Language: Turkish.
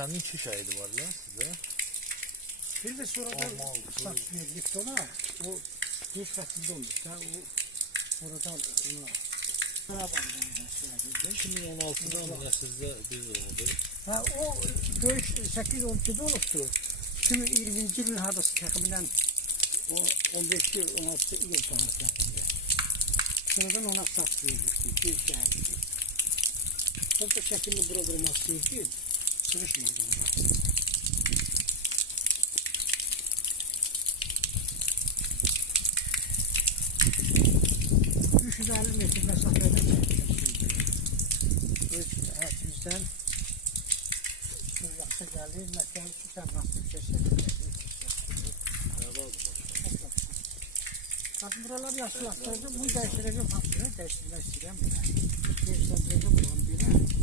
Sənin 2 şəhidi var lan sizdə. Bir de sonradan satmıyor. Ona o bir satıldı olmuş da o sonradan ona 2016'da mı sizdə biz oldu. ha o dövüş 8-12'de olmuştu. 2020 yılın hadası takımından o 15 yıl 16 yıl sonrasında. Sonradan ona satmıyormuştu. Bir şehirdi. Çok da şekilli burada nasıldı? Sırışmadı ona. Şüzarlı metre mesafede bizden şu yaksa geldi, mesela şu tane nasıl bir şey bakın buralar yaşlı aktardı, bunu değiştireceğim, hapsını değiştirmek istedim. Değiştireceğim buranın biri.